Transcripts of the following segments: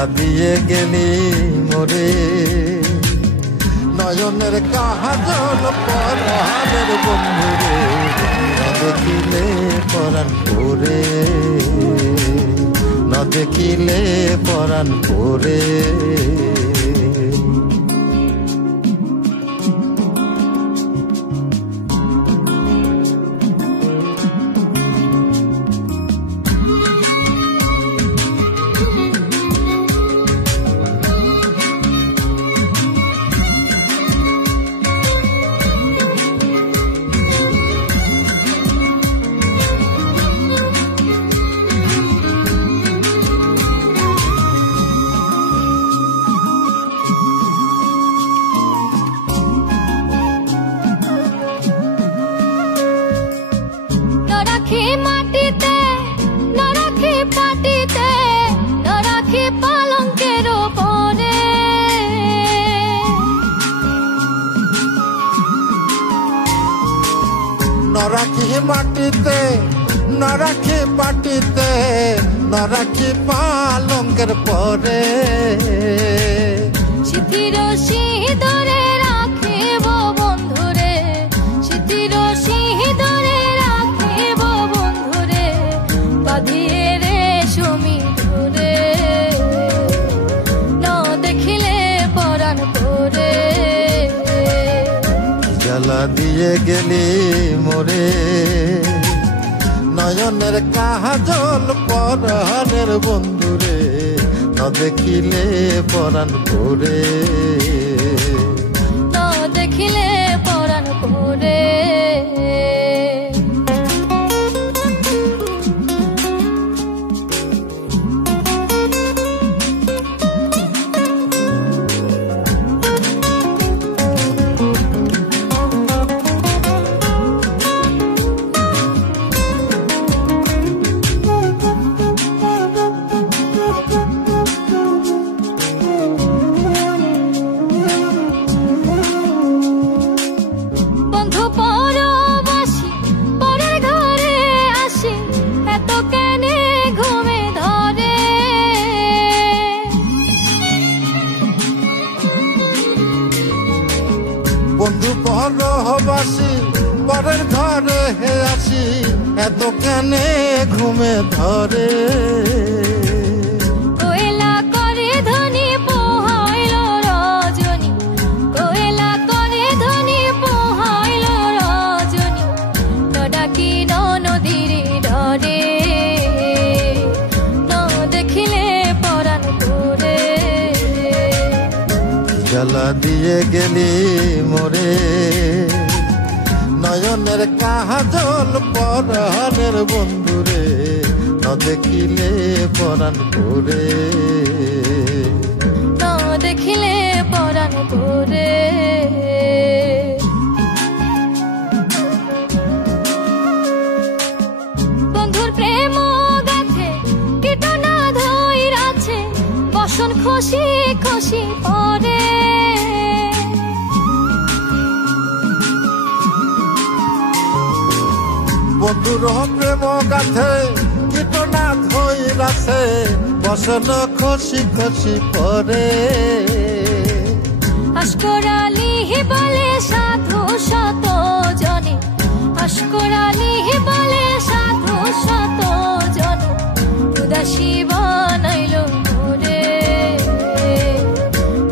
জ্বালা দিয়ে গেলি মোরে নয়নের কাজল পরাণের বন্ধুরে না দেখিলে পরাণ পরে না দেখিলে পরাণ পরে মাটিতে না রাখি পাটিতে না রাখি পালঙ্কের উপরে না রাখি মাটিতে না রাখি পাটিতে না রাখি পালঙ্কের পরে স্মৃতির সিঁদুরে রাখিব বন্ধুরে স্মৃতির সিঁদুরে রাখিব বন্ধুরে বাঁধিয়ে রে সুমি ধরে না দেখিলে পরাণ পরে জ্বালা দিয়ে গেলি মোরে নয়নের কাজল পরাণের বন্ধুরে না দেখিলে পরাণ পরে না দেখিলে পরাণ পরে বন্ধু পরবাসী পরের ঘরে আসি এত কেনে ঘুমে ধরে কোয়েলা করে ধনী পোহাইল রজনী কোয়েলা করে ধনী পোহাইল রজনী ডাকি নদীর ডরে না দেখিলে পরাণ পরে জ্বালা দিয়ে গেলি মোরে নয়নের কাজল পরাণের বন্ধুরে না দেখিলে পরাণ পরে না দেখিলে পরাণ পরে বন্ধুর প্রেম গাথে কীটনা ধইরাছে বসন খুশি খুশি পরে বন্ধুর প্রেম গাথে কীটনা ধইরাছে বসন খুশি খুশি পরে আশকরালি বলে সাধু শত জনে আশকরালি বলে সাধু শত জনে উদাসী বানাইল মোরে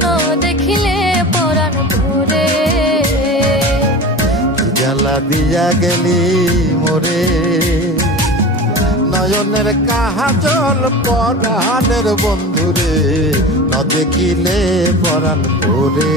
না দেখিলে পরাণ পরে জ্বালা দিয়া গেলি মোরে নয়নের কাজল পরাণের বন্ধুরে না দেখিলে পরাণ পরে।